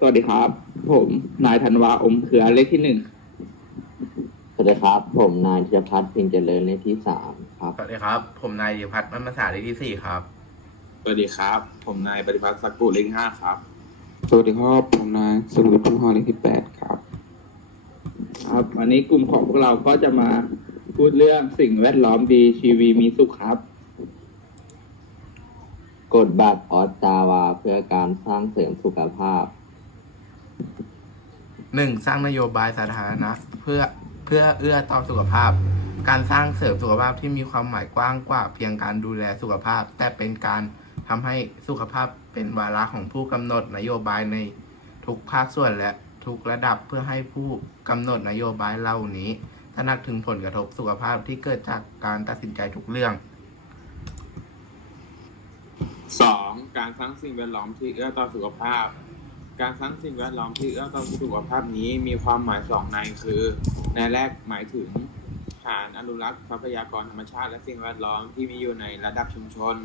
สวัสดีครับ ผมนายธันวาอมเขือเลขที่หนึ่งสวัสดีครับ ผมนายธีรพัฒน์เพียงเจริญเลขที่สามครับ สวัสดีครับ ผมนายดิพัฒน์มัมมาสาเลขที่สี่ครับ สวัสดีครับ ผมนายปฏิพัฒน์สักกุเลขห้าครับ สวัสดีครับ ผมนายสมุทรพุ่งหอเลขที่แปดครับ ครับ วันนี้กลุ่มของพวกเราก็จะมาพูดเรื่องสิ่งแวดล้อมดีชีวีมีสุขครับกฎบัตรออสจาวาเพื่อการสร้างเสริมสุขภาพ หนึ่งสร้างนโยบายสาธารณะเพื่อเพื่อเอื้อต่อสุขภาพ การสร้างเสริมสุขภาพที่มีความหมายกว้างกว่าเพียงการดูแลสุขภาพ แต่เป็นการทำให้สุขภาพเป็นวาระของผู้กำหนดนโยบายในทุกภาคส่วนและทุกระดับเพื่อให้ผู้กำหนดนโยบายเหล่านี้ตระหนักถึงผลกระทบสุขภาพที่เกิดจากการตัดสินใจทุกเรื่องสองการสร้างสิ่งแวดล้อมที่เอื้อต่อสุขภาพ การสร้างสิ่งแวดล้อมที่เอื้อต่อสุขภาพนี้มีความหมายสองในคือในแรกหมายถึงฐานอนุรักษ์ทรัพยากรธรรมชาติและสิ่งแวดล้อมที่มีอยู่ในระดับชุมชน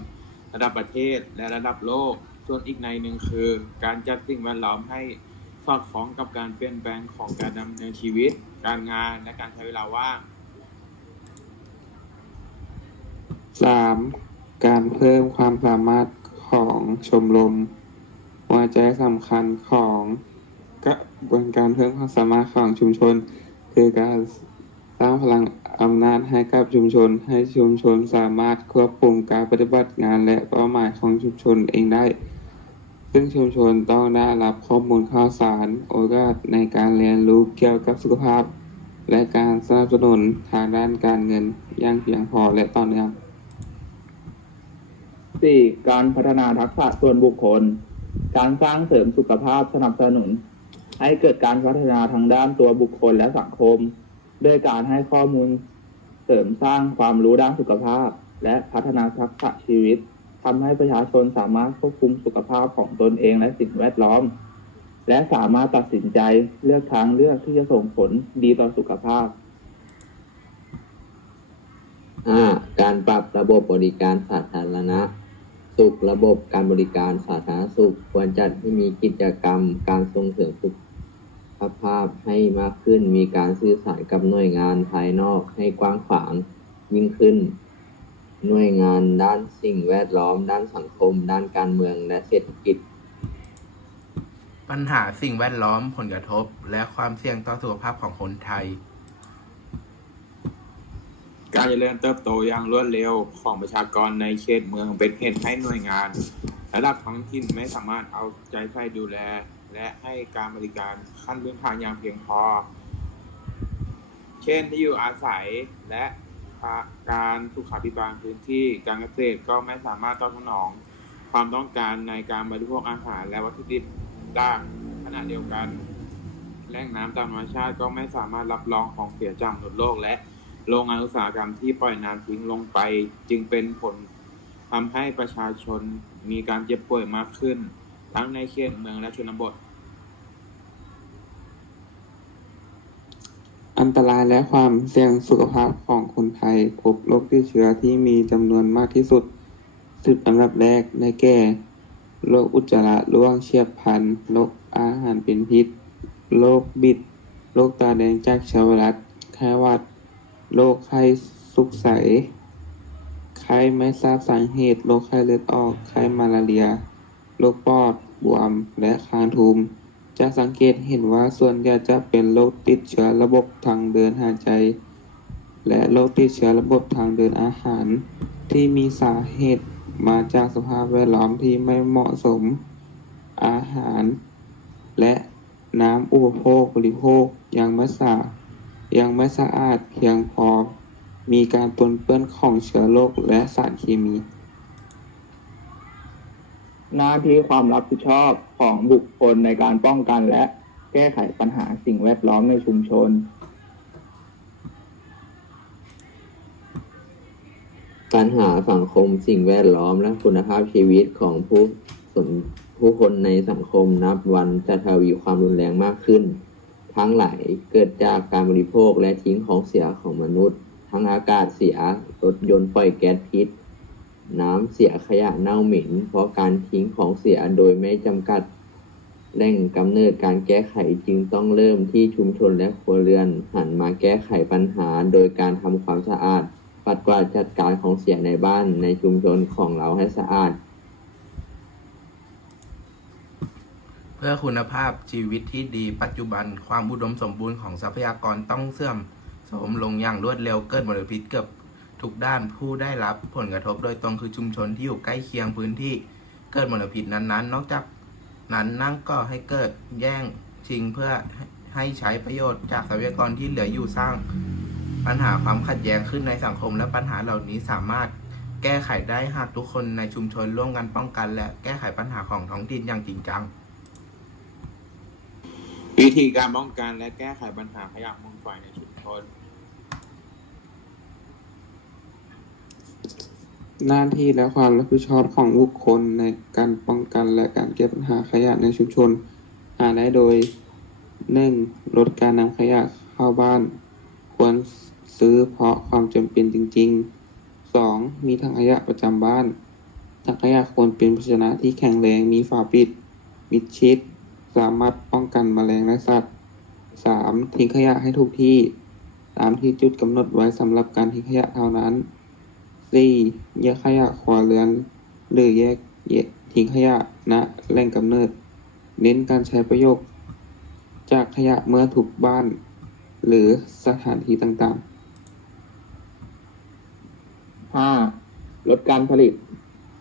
ระดับประเทศและระดับโลก ส่วนอีกในหนึ่งคือ การจัดสิ่งแวดล้อมให้สอดคล้องกับการเปลี่ยนแปลงของการดำเนินชีวิต การงานและการใช้เวลาว่างสามการเพิ่มความสามารถของชมรม หัวใจสำคัญของกระบวนการเพิ่มความสามารถของชุมชน คือการสร้างพลังอำนาจให้กับชุมชน ให้ชุมชนสามารถควบคุมการปฏิบัติงานและเป้าหมายของชุมชนเองได้ ซึ่งชุมชนต้องได้รับข้อมูลข่าวสาร โอกาสในการเรียนรู้เกี่ยวกับสุขภาพ และการสนับสนุนทางด้านการเงินอย่างเพียงพอและต่อเนื่องสี่การพัฒนาทักษะส่วนบุคคล การสร้างเสริมสุขภาพสนับสนุน ให้เกิดการพัฒนาทางด้านตัวบุคคลและสังคม ด้วยการให้ข้อมูลเสริมสร้างความรู้ด้านสุขภาพ และพัฒนาทักษะชีวิตทำให้ประชาชนสามารถควบคุมสุขภาพของตนเองและสิ่งแวดล้อม และสามารถตัดสินใจเลือกทางเลือกที่จะส่งผลดีต่อสุขภาพการปรับระบบบริการสาธารณะ สุขระบบการบริการสาธารณสุข ควรจัดให้มีกิจกรรม การส่งเสริมสุขภาพให้มากขึ้น มีการสื่อสารกับหน่วยงานภายนอกให้กว้างขวางยิ่งขึ้น หน่วยงานด้านสิ่งแวดล้อม ด้านสังคม ด้านการเมืองและเศรษฐกิจ ปัญหาสิ่งแวดล้อมผลกระทบ และความเสี่ยงต่อสุขภาพของคนไทย การเจริญเติบโตอย่างรวดเร็วของประชากรในเขตเมืองเป็นเหตุให้หน่วยงาน ระดับท้องถิ่นไม่สามารถเอาใจใส่ดูแล และให้การบริการขั้นพื้นฐานอย่างเพียงพอ เช่นที่อยู่อาศัยและการสุขาภิบาลพื้นที่การเกษตรก็ไม่สามารถตอบสนองความต้องการในการบริโภคอาหารและวัตถุดิบได้ขณะเดียวกัน แหล่งน้ำตามธรรมชาติก็ไม่สามารถรับรองของเสียจากมนุษย์โลกและ โรงงานอุตสาหกรรมที่ปล่อยน้ำทิ้งลงไป จึงเป็นผลทำให้ประชาชนมีการเจ็บป่วยมากขึ้น ทั้งในเขตเมืองและชนบท อันตรายและความเสี่ยงสุขภาพของคนไทยพบโรคติดเชื้อที่มีจำนวนมากที่สุดสิบอันดับแรกได้แก่โรคอุจจาระร่วงเฉียบพลันโรคอาหารเป็นพิษโรคบิดโรคตาแดงจากเชื้อไวรัสไข้หวัด โรคไข้สุกใส ไข้ไม่ทราบสาเหตุ โรคไข้เลือดออก ไข้มาลาเรีย โรคปอด บวม และคางทูมจะสังเกตเห็นว่าส่วนใหญ่จะเป็นโรคติดเชื้อระบบทางเดินหายใจ และโรคติดเชื้อระบบทางเดินอาหาร ที่มีสาเหตุมาจากสภาพแวดล้อมที่ไม่เหมาะสม อาหาร และน้ำอุปโภคบริโภคยังไม่สะ ยังไม่สะอาดเพียงพอ มีการปนเปื้อนของเชื้อโรคและสารเคมี หน้าที่ความรับผิดชอบของบุคคลในการป้องกันและแก้ไขปัญหาสิ่งแวดล้อมในชุมชน ปัญหาสังคมสิ่งแวดล้อมและคุณภาพชีวิตของผู้สนผู้คนในสังคมนับวันจะทวีความรุนแรงมากขึ้น ทั้งหลายเกิดจากการบริโภคและทิ้งของเสียของมนุษย์ ทั้งอากาศเสียรถยนต์ปล่อยแก๊สพิษ น้ำเสียขยะเน่าเหม็น เพราะการทิ้งของเสียโดยไม่จำกัดแหล่งกำเนิดการแก้ไขจึงต้องเริ่มที่ชุมชนและครัวเรือนหันมาแก้ไขปัญหา โดยการทำความสะอาด ปัดกวาดจัดการของเสียในบ้านในชุมชนของเราให้สะอาด พื่อคุณภาพชีวิตที่ดีปัจจุบันความอุดมสมบูรณ์ของทรัพยากรต้องเสื่อมโทรมลงอย่างรวดเร็วเกิดมลพิษเกือบทุกด้านผู้ได้รับผลกระทบโดยตรงคือชุมชนที่อยู่ใกล้เคียงพื้นที่เกิดมลพิษนั้น ๆ นอกจากนั้นนั่งก็ให้เกิดแย่งชิงเพื่อให้ใช้ประโยชน์จากทรัพยากรที่เหลืออยู่สร้าง ปัญหาความขัดแย้งขึ้นในสังคมและปัญหาเหล่านี้สามารถแก้ไขได้หากทุกคนในชุมชนร่วมกันป้องกัน และแก้ไขปัญหาของท้องถิ่นอย่างจริงจัง วิธีการป้องกันและแก้ไขปัญหาขยะมูลฝอยในชุมชน หน้าที่และความรับผิดชอบของบุคคลในการป้องกันและการแก้ปัญหาขยะในชุมชนหาได้โดย 1. ลดการนำขยะเข้าบ้าน ควรซื้อเพราะความจำเป็นจริง ๆ 2. มีถังขยะประจำบ้าน ถังขยะควรเป็นภาชนะที่แข็งแรงมีฝาปิดมิดชิด สามารถป้องกันแมลงและสัตว์ 3. ทิ้งขยะให้ถูกที่ ตามที่จุดกำหนดไว้สำหรับการทิ้งขยะเท่านั้น 4. แยกขยะครัวเรือน หรือแยกแยกทิ้งขยะณแหล่งกำเนิด เน้นการใช้ประโยค จากขยะเมื่อถูกบ้าน หรือสถานที่ต่างๆ 5. ลดการผลิต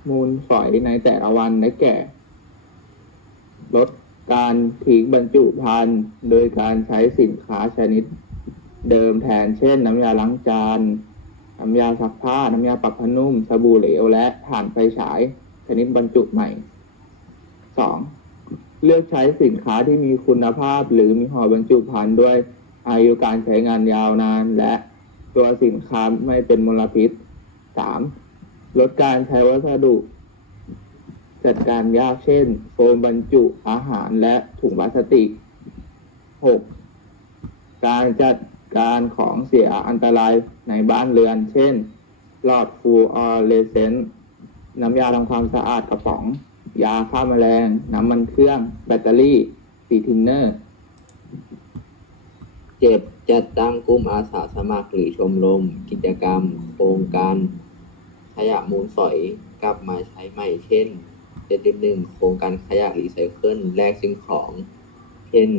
มูลฝอยในแต่ละวันได้แก่ ลด การทิ้งบรรจุภัณฑ์โดยการใช้สินค้าชนิดเดิมแทน เช่น น้ำยาล้างจาน น้ำยาซักผ้า น้ำยาปรับผ้านุ่ม สบู่เหลว และถ่านไฟฉาย ชนิดบรรจุใหม่ 2. เลือกใช้สินค้าที่มีคุณภาพหรือมีห่อบรรจุภัณฑ์ด้วยอายุการใช้งานยาวนาน และตัวสินค้าไม่เป็นมลพิษ 3. ลดการใช้วัสดุ จัดการยากเช่นโฟมบรรจุอาหารและถุงพลาสติก 6. การจัดการของเสียอันตรายในบ้านเรือน เช่น หลอดฟลูออเรสเซนต์น้ำยาทำความสะอาดกระป๋อง ยาฆ่าแมลง น้ำมันเครื่อง แบตเตอรี่สีทินเนอร์ เจ็ดจัดตั้งกลุ่มอาสาสมัครหรือชมรม กิจกรรม โครงการขยะมูลฝอยกลับมาใช้ใหม่เช่น 7.1 โครงการขยะรีไซเคิลแลกสิ่งของ เช่น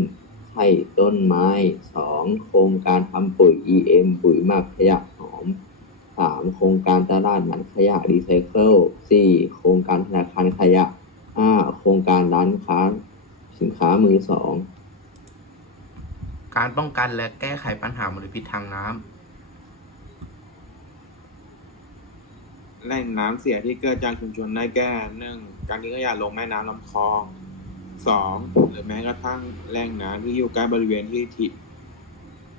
ไข่ต้นไม้ 2 โครงการทำปุ๋ย EM ปุ๋ยหมักขยะหอม 3 โครงการตลาดนัดขยะรีไซเคิล 4 โครงการธนาคารขยะ 5 โครงการร้านค้าสินค้ามือสอง การป้องกันและแก้ไขปัญหามลพิษทางน้ำ แหล่งน้ำเสียที่เกิดจากชุมชนได้แก่หนึ่งการทิ้งขยะลงแม่น้ำลำคลองสองหรือแม้กระทั่งแหล่งน้ำที่อยู่ใกล้บริเวณที่ทิ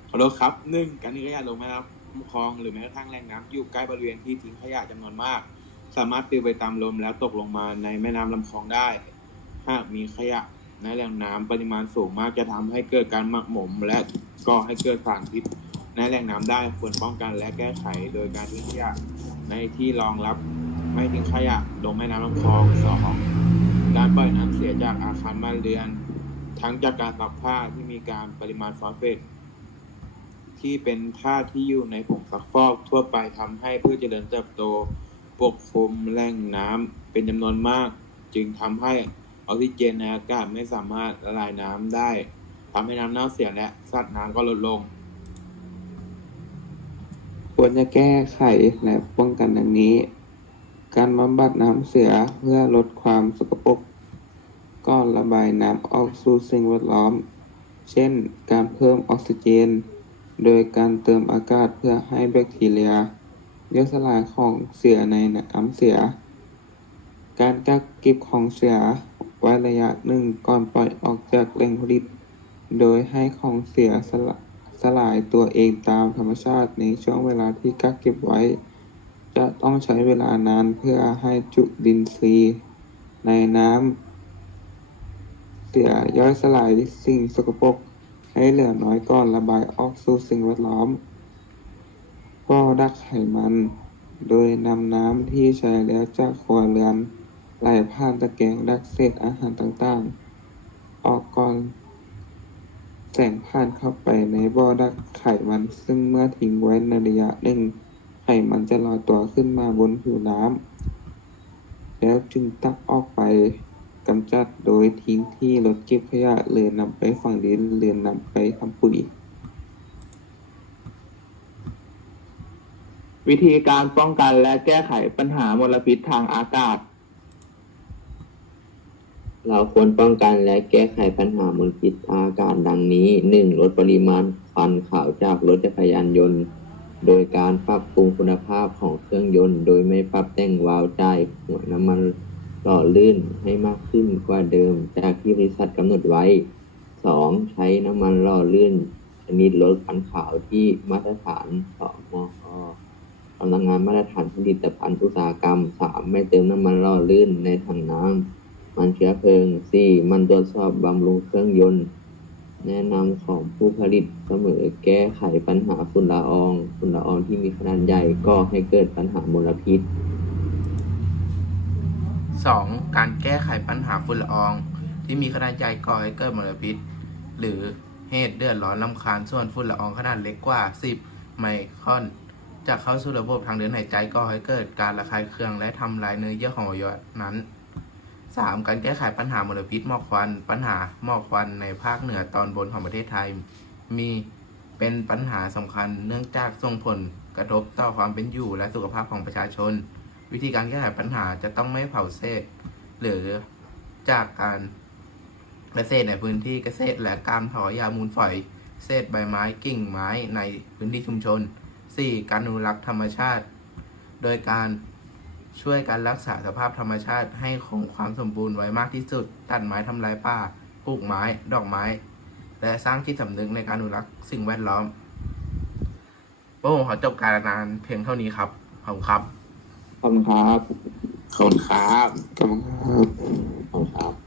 ขอโทษครับหนึ่งการทิ้งขยะลงแม่น้ำลำคลอง หรือแม้กระทั่งแหล่งน้ำที่อยู่ใกล้บริเวณที่ทิ้งขยะจำนวนมาก สามารถปลิวไปตามลมแล้วตกลงมาในแม่น้ำลำคลองได้หากมีขยะในแหล่งน้ำปริมาณสูงมากจะทำให้เกิดการหมักหมม และก่อให้เกิดสารพิษในแหล่งน้ำได้ควรป้องกันและแก้ไขโดยการทิ้งขยะ ในที่รองรับไม่ทิ้งขยะลงแม่น้ำลำคลองสองการปล่อยน้ำเสียจากอาคารบ้านเรือน ทั้งจากการซักผ้าที่มีการปริมาณฟอสเฟตที่เป็นธาตุที่อยู่ในผงซักฟอกทั่วไปทำให้พืชเจริญเติบโต ปกคลุมแหล่งน้ำเป็นจำนวนมาก จึงทำให้ออกซิเจนในอากาศไม่สามารถละลายน้ำได้ทำให้น้ำเน่าเสียและสัตว์น้ำก็ลดลง ควรจะแก้ไขและป้องกันดังนี้ การบำบัดน้ำเสียเพื่อลดความสกปรกก่อนระบายน้ำออกสู่สิ่งแวดล้อม เช่น การเพิ่มออกซิเจน โดยการเติมอากาศเพื่อให้แบคทีเรียย่อยสลายของเสียในน้ำเสีย การกักเก็บของเสียไว้ระยะหนึ่งก่อนปล่อยออกจากแหล่งผลิต โดยให้ของเสียสละ สลายตัวเองตามธรรมชาติในช่วงเวลาที่กักเก็บไว้ จะต้องใช้เวลานานเพื่อให้จุลินทรีย์ในน้ำเสียย่อยสลายสิ่งสกปรกให้เหลือน้อยก่อนระบายออกสู่สิ่งแวดล้อมก็ดักไขมัน โดยนำน้ำที่ใช้แล้วจากครัวเรือนไหลผ่านตะแกรงดักเศษอาหารต่างๆ ออก แสงผ่านเข้าไปในบ่อดักไขมัน ซึ่งเมื่อทิ้งไว้ในระยะหนึ่ง ไขมันจะลอยตัวขึ้นมาบนผิวน้ำแล้วจึงตักออกไปกำจัดโดยทิ้งที่รถเก็บขยะหรือนำไปฝังดินหรือนำไปทำปุ๋ยวิธีการป้องกันและแก้ไขปัญหามลพิษทางอากาศ เราควรป้องกันและแก้ไขปัญหามลพิษอากาศดังนี้หนึ่งลดปริมาณควันขาวจากรถจักรยานยนต์ โดยการปรับปรุงคุณภาพของเครื่องยนต์ โดยไม่ปรับแต่งวาล์วจ่ายหัวน้ำมันหล่อลื่นให้มากขึ้นกว่าเดิม จากที่บริษัทกำหนดไว้สองใช้น้ำมันหล่อลื่นชนิดรถควันขาวที่มาตรฐานสองมอสำนักงานมาตรฐานผลิตภัณฑ์อุตสาหกรรมสามไม่เติมน้ำมันหล่อลื่นในถังน้ำ มันเชื้อเพลิง 4. มันตรวจสอบบำรุงเครื่องยนต์ แนะนำของผู้ผลิตเสมอแก้ไขปัญหาฝุ่นละออง ฝุ่นละอองที่มีขนาดใหญ่ก็ให้เกิดปัญหามลพิษ 2. การแก้ไขปัญหาฝุ่นละออง ที่มีขนาดใหญ่ก่อให้เกิดมลพิษ หรือเหตุเดือดร้อนลำคาญส่วนฝุ่นละอองขนาดเล็กกว่า 10 ไมครอนจะเข้าสู่ระบบทางเดินหายใจก่อให้เกิดการระคายเคืองและทำลายเนื้อเยื่อของอวัยวะนั้น 3. การแก้ไขปัญหามลพิษหมอกควัน ปัญหาหมอกควันในภาคเหนือตอนบนของประเทศไทย มีเป็นปัญหาสำคัญเนื่องจากส่งผลกระทบต่อความเป็นอยู่และสุขภาพของประชาชน วิธีการแก้ไขปัญหาจะต้องไม่เผาเศษหรือจากการเกษตรในพื้นที่เกษตรและการเผายามูลฝอย เศษใบไม้กิ่งไม้ในพื้นที่ชุมชน 4. การอนุรักษ์ธรรมชาติ โดยการ ช่วยการรักษาสภาพธรรมชาติให้คงความสมบูรณ์ไว้มากที่สุด ตัดไม้ทำลายป่า ปลูกไม้ ดอกไม้ และสร้างจิตสำนึกในการอนุรักษ์สิ่งแวดล้อมพวกผมขอจบการนายงานเพียงเท่านี้ครับ ขอบคุณครับ ขอบคุณครับ ขอบคุณครับ ขอบคุณครับขอบคุณครับ